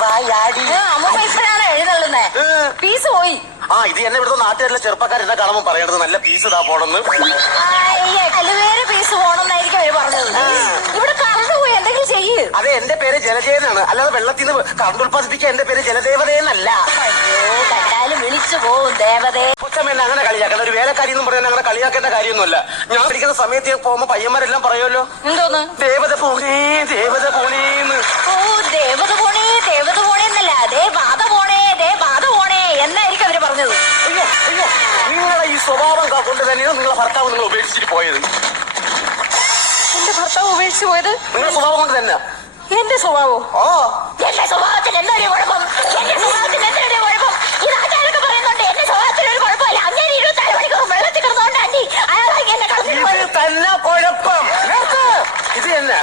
വാടി വായാടി. അമ്മ ഇപ്പഴാണ് എഴുന്നള്ളുന്നേ. പീസ് പോയി. ഇത് എന്നെ ഇവിടുത്തെ നാട്ടുകാരിലെ ചെറുപ്പക്കാരെന്നെ കാണുമ്പോൾ പറയണത് നല്ല പീസ് ഇതാ പോണെന്ന്. വേറെ പീസ് പോണെന്നായിരിക്കും അവര് പറഞ്ഞത്. ഇവിടെ കറണ്ട് പോയി, എന്തെങ്കിലും ചെയ്യ്. അതെ, എന്റെ പേര് ജലജയനാണ്, അല്ലാതെ വെള്ളത്തിൽ നിന്ന് കറണ്ട് ഉൽപ്പാദിപ്പിക്കാൻ എന്റെ പേര് ജലദേവതയെന്നല്ല. കണ്ടാലും വിളിച്ചു പോവും ദേവതേ. കൊച്ചമ്മ അങ്ങനെ കളിയാക്കേണ്ട, ഒരു വേലക്കാരി എന്നും പറയാൻ അങ്ങനെ കളിയാക്കേണ്ട കാര്യമൊന്നുമല്ല. ഞാൻ പഠിക്കുന്ന സമയത്ത് പോകുമ്പോ പയ്യന്മാരെല്ലാം പറയുമല്ലോ, എന്തോന്ന് ദേവത പോണേ ദേവത പോണേന്ന്. ഓ, ദേവത പോണേ ദേവത പോണേന്നല്ല, ദേ ബാധ പോണേ ദേ ബാധ പോണേ എന്നായിരിക്കും അവര് പറഞ്ഞത്. അയ്യോ അയ്യോ, നിങ്ങളുടെ ഈ സ്വഭാവം കൊണ്ട് തന്നെയാണ് നിങ്ങളെ ഭർത്താവ് നിങ്ങൾ ഉപേക്ഷിച്ചിട്ട് പോയത്. എന്റെ ഭർത്താവ് ഉപേക്ഷിച്ചു പോയത് നിങ്ങളുടെ സ്വഭാവം കൊണ്ട് തന്നെ. എന്റെ സ്വഭാവോ? എന്റെ സ്വഭാവത്തിന് എന്താണ് കുഴപ്പം? എന്റെ സ്വഭാവത്തിന് എന്താണ് കുഴപ്പം? ഈ നാട്ടുകാരൊക്കെ പറയുന്നുണ്ട് എന്റെ സ്വഭാവത്തിന് ഒരു കുഴപ്പമില്ല. അങ്ങനെ 24 മണിക്കൂർ വെള്ളത്തിൽ കിടന്നുകൊണ്ടാണ്ടി അയാളാക്കി എന്നെ കളഞ്ഞു തന്നെ കുഴപ്പം. ഇത് തന്നെ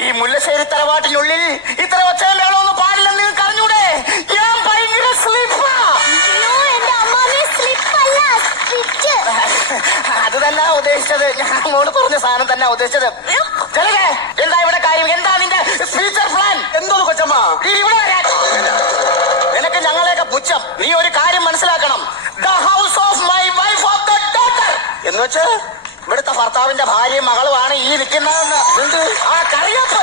ഈ മുല്ലശ്ശേരി തറവാട്ടിനുള്ളിൽ ഇത്ര ഒച്ചയിലാണോന്ന് പാടില്ലെന്ന് നിങ്ങൾക്ക് അറിഞ്ഞൂടെ? ഞാൻ ഭയങ്കര സ്ലിപ്പാ. അത് തന്നെ ഉദ്ദേശിച്ചത്, ഞാൻ അങ്ങോട്ട് പറഞ്ഞ സാധനം തന്നെ ഉദ്ദേശിച്ചത്. ജലജേ, എന്താ ഇവിടെ കാര്യം? എന്താ നിന്റെ ഫ്യൂച്ചർ പ്ലാൻ? എന്തോന്ന് കൊച്ചമ്മ ഇവിടെ വരാൻ? നിനക്ക് ഞങ്ങളെയൊക്കെ പുച്ഛം. നീ ഒരു കാര്യം മനസ്സിലാക്കണം. The house of my wife of the daughter എന്ന് വെച്ച് ഇവിടുത്തെ ഭർത്താവിന്റെ ഭാര്യയും മകളുമാണ് ഈ നിൽക്കുന്നതെന്ന്. കറിയപ്പ്.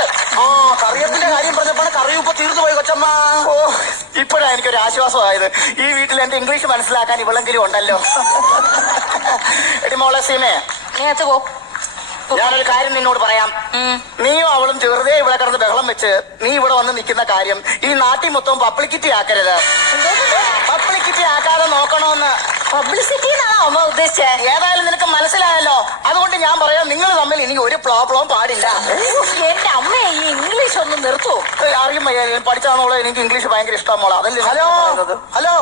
കറിയപ്പിന്റെ കാര്യം പറഞ്ഞപ്പോൾ കറിയപ്പ് തീർന്നു പോയി കൊച്ചമ്മ. ഇപ്പോഴാണ് എനിക്കൊരു ആശ്വാസമായത്. ഈ വീട്ടിൽ എന്റെ ഇംഗ്ലീഷ് മനസ്സിലാക്കാൻ ഇവളെങ്കിലും ഉണ്ടല്ലോ. എടി മോളെ സീമേ, പോ. ഞാനൊരു കാര്യം നിന്നോട് പറയാം. നീയും അവളും ചെറുതേ ഇവിടെ കിടന്ന് ബഹളം വെച്ച് നീ ഇവിടെ വന്ന് നിൽക്കുന്ന കാര്യം ഈ നാട്ടിൽ മൊത്തം പബ്ലിക്കിറ്റി ആക്കരുത്. പബ്ലിക്കിറ്റി ആക്കാതെ നോക്കണോന്ന്. പബ്ലിസിറ്റി എന്നാണോ അമ്മ ഉദ്ദേശിച്ചത്? ഏതായാലും നിനക്ക് മനസ്സിലായല്ലോ. അതുകൊണ്ട് ഞാൻ പറയാം, നിങ്ങൾ തമ്മിൽ ഇനി ഒരു പ്രോബ്ലവും പാടില്ല. എന്റെ അമ്മയെ ഈ ഇംഗ്ലീഷ് ഒന്ന് നിർത്തൂ. അറിയും പഠിച്ചാണോളെ, എനിക്ക് ഇംഗ്ലീഷ് ഭയങ്കര ഇഷ്ടം മോളെ. അതല്ലേ. Hello hello.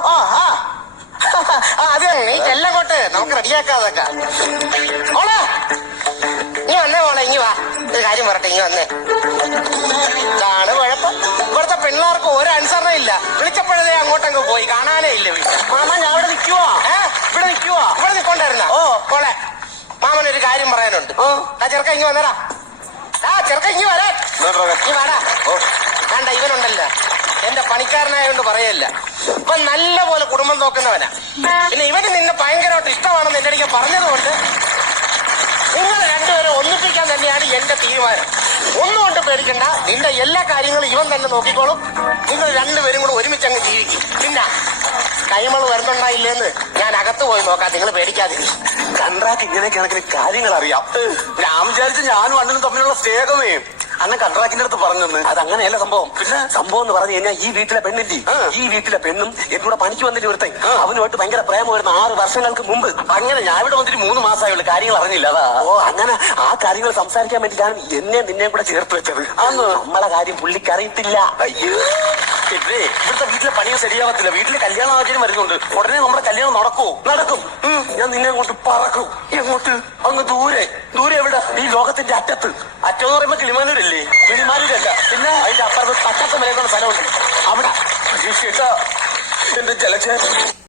അതെ, നീ എല്ലാം കൊട്ട് നമുക്ക് റെഡിയാക്കാതൊക്കെ. മോളെ ഇനി വന്നേ, മോളെ ഇനി വാ, ഒരു കാര്യം പറട്ടെ, ഇനി വന്നേ. ഇതാണ് കുഴപ്പം. ഇവിടുത്തെ പിള്ളേർക്ക് ഒരു അനുസരണ ഇല്ല. വിളിച്ചപ്പോഴേ അങ്ങോട്ടങ്ങ് പോയി, കാണാനേ ഇല്ല. മാമ ഞാൻ ഇവിടെ നിൽക്കുവാ. ഇവിടെ നിൽക്കുവാ. ഇവിടെ നിൽക്കൊണ്ടായിരുന്ന. മോളെ മാമനൊരു കാര്യം പറയാനുണ്ട്. ചെറുക്ക ഇങ്ങി വന്നടാ. ചെറുക്ക ഇങ്ങി വരാൻ. നീ വാടാ. വേണ്ട, ഇവനുണ്ടല്ലോ എന്റെ പണിക്കാരനായോണ്ട് പറയല്ല, ഇവൻ നല്ല പോലെ കുടുംബം നോക്കുന്നവനാ. പിന്നെ ഇവന് നിന്നെ ഭയങ്കരമായിട്ട് ഇഷ്ടമാണെന്ന് എന്റെ അടുക്ക പറഞ്ഞതുകൊണ്ട് നിങ്ങൾ രണ്ടുപേരും ഒന്നിപ്പിക്കാൻ തന്നെയാണ് എന്റെ തീരുമാനം. ഒന്നും കൊണ്ട് പേടിക്കണ്ട, നിന്റെ എല്ലാ കാര്യങ്ങളും ഇവൻ തന്നെ നോക്കിക്കോളും. നിങ്ങൾ രണ്ടുപേരും കൂടെ ഒരുമിച്ചങ്ങ് ജീവിക്കും. പിന്നെ കൈമള് വരുന്നുണ്ടായില്ലേന്ന് ഞാൻ അകത്ത് പോയി നോക്കാം, നിങ്ങൾ പേടിക്കാതിരി. കൺട്രാക്ട് ഇങ്ങനെ കണക്കിന് കാര്യങ്ങൾ അറിയാം. ഞാൻ വിചാരിച്ചു ഞാനും അണ്ണനും തമ്മിലുള്ള സ്നേഹമേ അന്ന് കൺട്രാക്ടിന്റെ അടുത്ത് പറഞ്ഞെന്ന്. അത് അങ്ങനെയല്ല സംഭവം. പിന്നെ സംഭവം എന്ന് പറഞ്ഞു കഴിഞ്ഞാൽ ഈ വീട്ടിലെ പെണ്ണിന്റെ ഈ വീട്ടിലെ പെണ്ണും എന്നോട് പണിക്ക് വന്നില്ല ഒരുത്തൻ. അവനുമായിട്ട് ഭയങ്കര പ്രേമമായിരുന്നു 6 വർഷങ്ങൾക്ക് മുമ്പ്. അങ്ങനെ ഞാൻ ഇവിടെ വന്നിട്ട് 3 മാസമായുള്ള കാര്യങ്ങൾ അറിഞ്ഞില്ല. അതാ അങ്ങനെ ആ കാര്യങ്ങൾ സംസാരിക്കാൻ വേണ്ടിയിട്ടാണ് എന്നെ നിന്നെയും കൂടെ ചേർത്ത് വെച്ചത്. അന്ന് നമ്മളെ കാര്യം പുള്ളിക്ക് അറിയത്തില്ല. പിന്നെ ഇവിടുത്തെ വീട്ടിലെ പണിയും ശരിയാവത്തില്ല. വീട്ടിലെ കല്യാണ ആചാര്യം വരുന്നുണ്ട്. ഉടനെ നമ്മുടെ കല്യാണം നടക്കും. ഞാൻ നിന്നെ അങ്ങോട്ട് പറക്കും. എങ്ങോട്ട്? അങ്ങ് ദൂരെ. ദൂരെ എവിടെ? ഈ ലോകത്തിന്റെ അറ്റത്ത്. അറ്റം എന്ന് പറയുമ്പോ കിളിമാനൂരല്ലേ? കിളിമാനൂരല്ല, പിന്നെ അതിന്റെ അപ്പുറത്ത് പച്ചക്കം വരേക്കുന്ന സ്ഥലമുണ്ട്. അവിടെ എന്റെ ജലജ